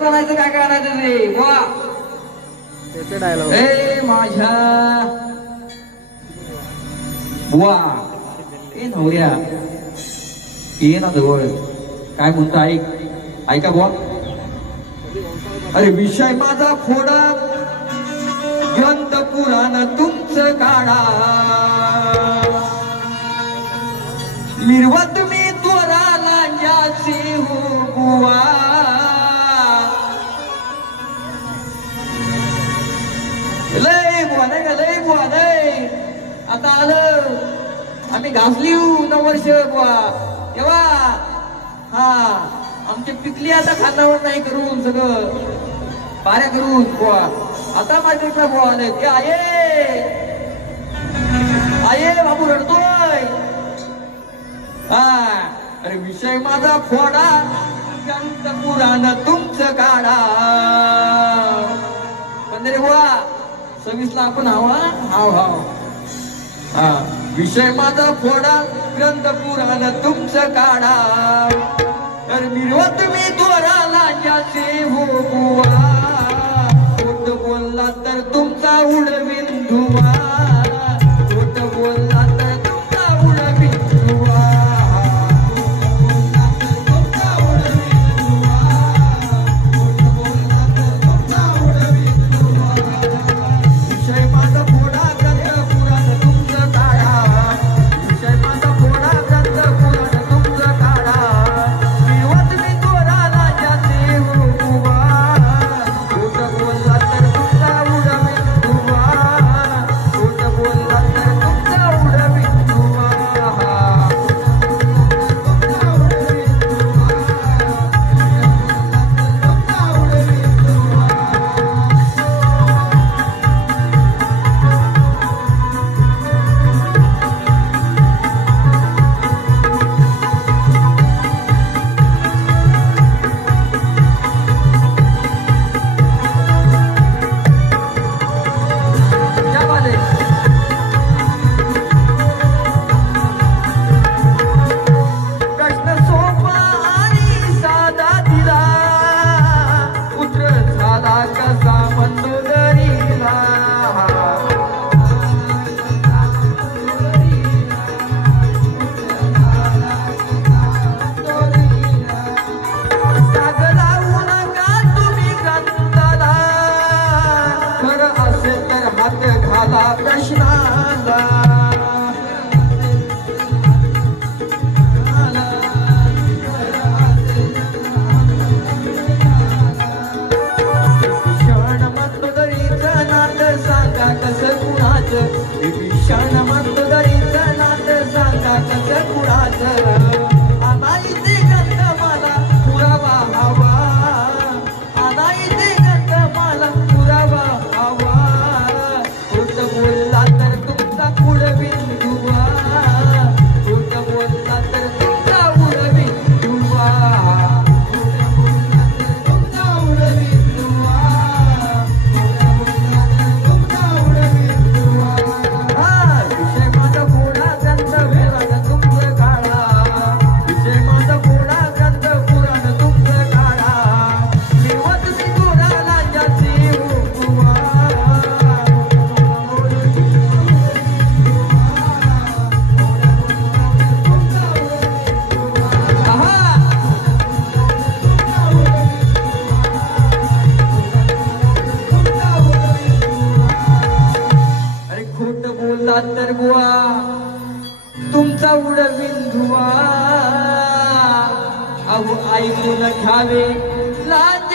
करायचं काय करायचं रे वा त्याचे डायलॉग ए माझ्या वा ए नवऱ्या ये ना जवळ काय म्हणतो ऐक ऐका बुवा अरे विषय माझा फोडा ग्रंथ पुराण तुमचं काढा निर्वत मी त्वराला ज्याची हो बुवा लय बुवा नाही का लय बुवा नाही आता आलं आम्ही घासली 9 वर्ष बुवा तेव्हा हा आमची पिकली आता खानावर नाही करून सगळं पाऱ्या करून बुवा आता मार्केटला बुवा आले ते आये बाबू रडतोय हा अरे विषय माझा फोडा ग्रंथ पुराण तुमचं काढा पण रे बुवा 26 ला आपण हवा हाव हा विषय माझा फोडा ग्रंथ पुराण तुमचं काढा तर मिरवत मी त्वराला ज्याचे हो बुवा खोट बोलला तर तुमचा उडवीन धुवा खोट बोलला तर तुमचा उडवीन धुवा तर बुवा तुमचा उडवीन धुवा अहो ऐकून घ्यावे लाज